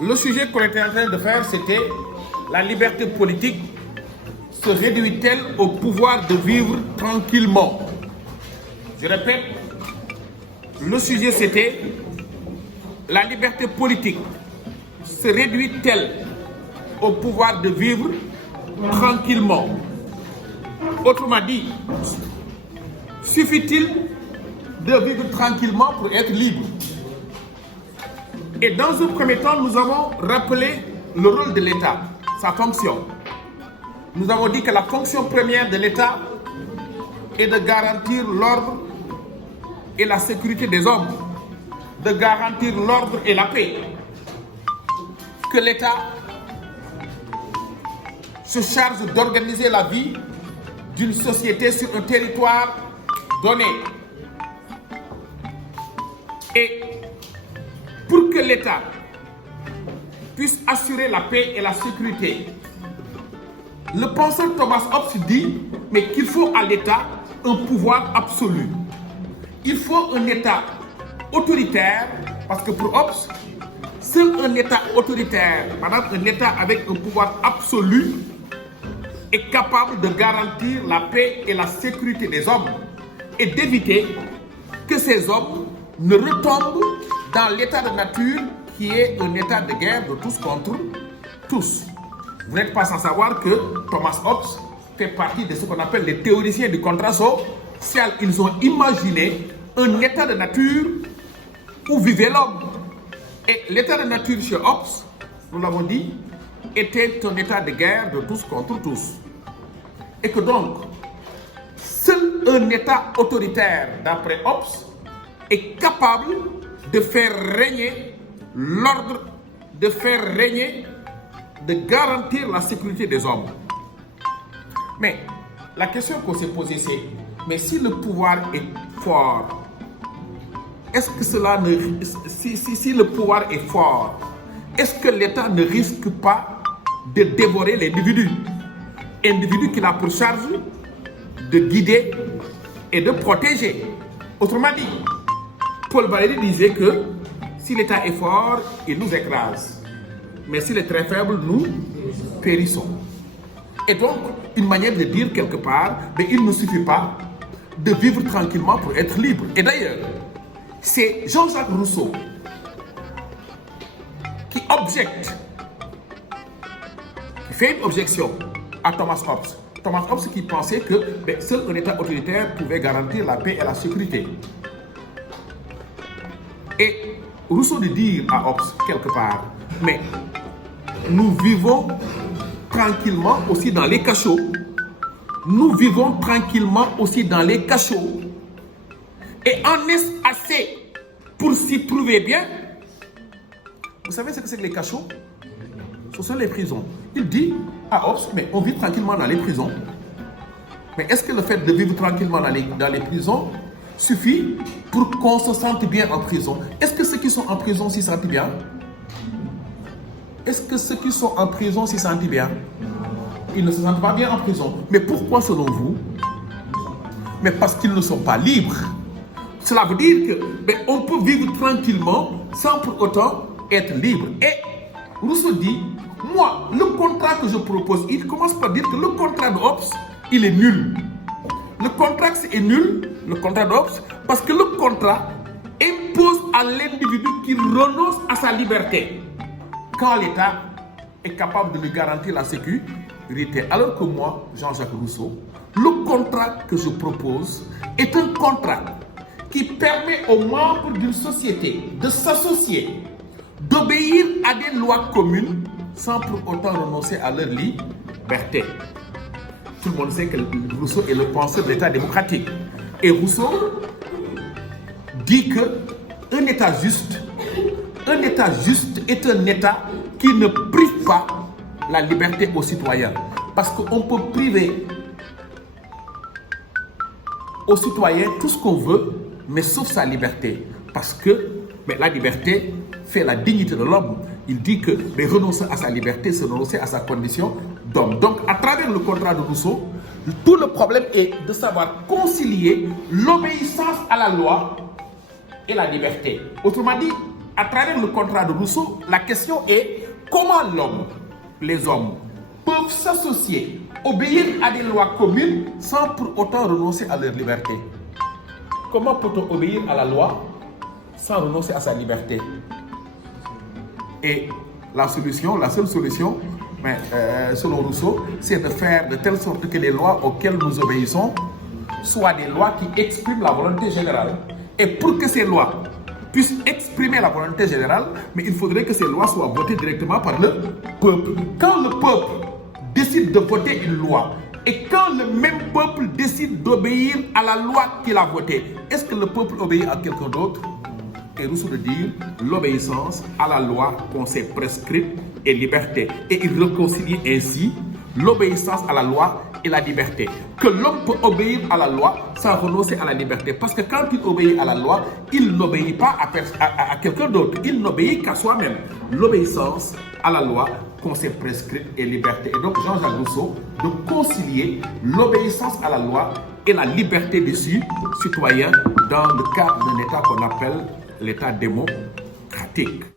Le sujet qu'on était en train de faire, c'était la liberté politique se réduit-elle au pouvoir de vivre tranquillement? Je répète, le sujet c'était la liberté politique se réduit-elle au pouvoir de vivre tranquillement? Autrement dit, suffit-il de vivre tranquillement pour être libre? Et dans un premier temps, nous avons rappelé le rôle de l'État, sa fonction. Nous avons dit que la fonction première de l'État est de garantir l'ordre et la sécurité des hommes, de garantir l'ordre et la paix. Que l'État se charge d'organiser la vie d'une société sur un territoire donné. Et pour que l'État puisse assurer la paix et la sécurité, le penseur Thomas Hobbes dit mais qu'il faut à l'État un pouvoir absolu. Il faut un État autoritaire, parce que pour Hobbes, seul un État autoritaire, madame, un État avec un pouvoir absolu, est capable de garantir la paix et la sécurité des hommes et d'éviter que ces hommes ne retombent dans l'état de nature qui est un état de guerre de tous contre tous. Vous n'êtes pas sans savoir que Thomas Hobbes fait partie de ce qu'on appelle les théoriciens du contrat social. Ils ont imaginé un état de nature où vivait l'homme. Et l'état de nature chez Hobbes, nous l'avons dit, était un état de guerre de tous contre tous. Et que donc, seul un état autoritaire, d'après Hobbes, est capable de faire régner l'ordre, de faire régner, de garantir la sécurité des hommes. Mais la question qu'on s'est posée, c'est, mais si le pouvoir est fort, est-ce que cela ne, si le pouvoir est fort, est-ce que l'État ne risque pas de dévorer l'individu? Individu qu'il a pour charge de guider et de protéger. Autrement dit, Paul Valéry disait que si l'État est fort, il nous écrase. Mais s'il est très faible, nous périssons. Et donc, une manière de dire quelque part, mais il ne suffit pas de vivre tranquillement pour être libre. Et d'ailleurs, c'est Jean-Jacques Rousseau qui objecte, qui fait une objection à Thomas Hobbes. Thomas Hobbes qui pensait que seul un État autoritaire pouvait garantir la paix et la sécurité. Et Rousseau de dire à Hobbes, quelque part, mais nous vivons tranquillement aussi dans les cachots. Nous vivons tranquillement aussi dans les cachots. Et en est assez pour s'y trouver bien? Vous savez ce que c'est que les cachots? Ce sont les prisons. Il dit à Hobbes, mais on vit tranquillement dans les prisons. Mais est-ce que le fait de vivre tranquillement dans les prisons suffit pour qu'on se sente bien en prison? Est-ce que ceux qui sont en prison s'y sentent bien? Est-ce que ceux qui sont en prison s'y sentent bien? Ils ne se sentent pas bien en prison. Mais pourquoi selon vous? Mais parce qu'ils ne sont pas libres. Cela veut dire qu'on peut vivre tranquillement sans pour autant être libre. Et Rousseau dit, moi, le contrat que je propose, il commence par dire que le contrat de Hobbes, il est nul. Le contrat est nul, le contrat de Hobbes, parce que le contrat impose à l'individu qu'il renonce à sa liberté quand l'État est capable de lui garantir la sécurité. Alors que moi, Jean-Jacques Rousseau, le contrat que je propose est un contrat qui permet aux membres d'une société de s'associer, d'obéir à des lois communes sans pour autant renoncer à leur liberté. Tout le monde sait que Rousseau est le penseur de l'État démocratique. Et Rousseau dit qu'un État juste est un État qui ne prive pas la liberté aux citoyens. Parce qu'on peut priver aux citoyens tout ce qu'on veut, mais sauf sa liberté. Parce que la liberté fait la dignité de l'homme. Il dit que renoncer à sa liberté, c'est renoncer à sa condition d'homme. Donc, à travers le contrat de Rousseau, tout le problème est de savoir concilier l'obéissance à la loi et la liberté. Autrement dit, à travers le contrat de Rousseau, la question est comment les hommes, peuvent s'associer, obéir à des lois communes sans pour autant renoncer à leur liberté. Comment peut-on obéir à la loi sans renoncer à sa liberté? Et la seule solution, selon Rousseau, c'est de faire de telle sorte que les lois auxquelles nous obéissons soient des lois qui expriment la volonté générale. Et pour que ces lois puissent exprimer la volonté générale, mais il faudrait que ces lois soient votées directement par le peuple. Quand le peuple décide de voter une loi, et quand le même peuple décide d'obéir à la loi qu'il a votée, est-ce que le peuple obéit à quelqu'un d'autre? Et Rousseau de dire l'obéissance à la loi qu'on s'est prescrite est liberté. Et il réconcilie ainsi l'obéissance à la loi et la liberté. Que l'homme peut obéir à la loi sans renoncer à la liberté. Parce que quand il obéit à la loi, il n'obéit pas à quelqu'un d'autre. Il n'obéit qu'à soi-même. L'obéissance à la loi qu'on s'est prescrite est liberté. Et donc Jean-Jacques Rousseau de concilier l'obéissance à la loi et la liberté du citoyen dans le cadre d'un État qu'on appelle l'État démocratique.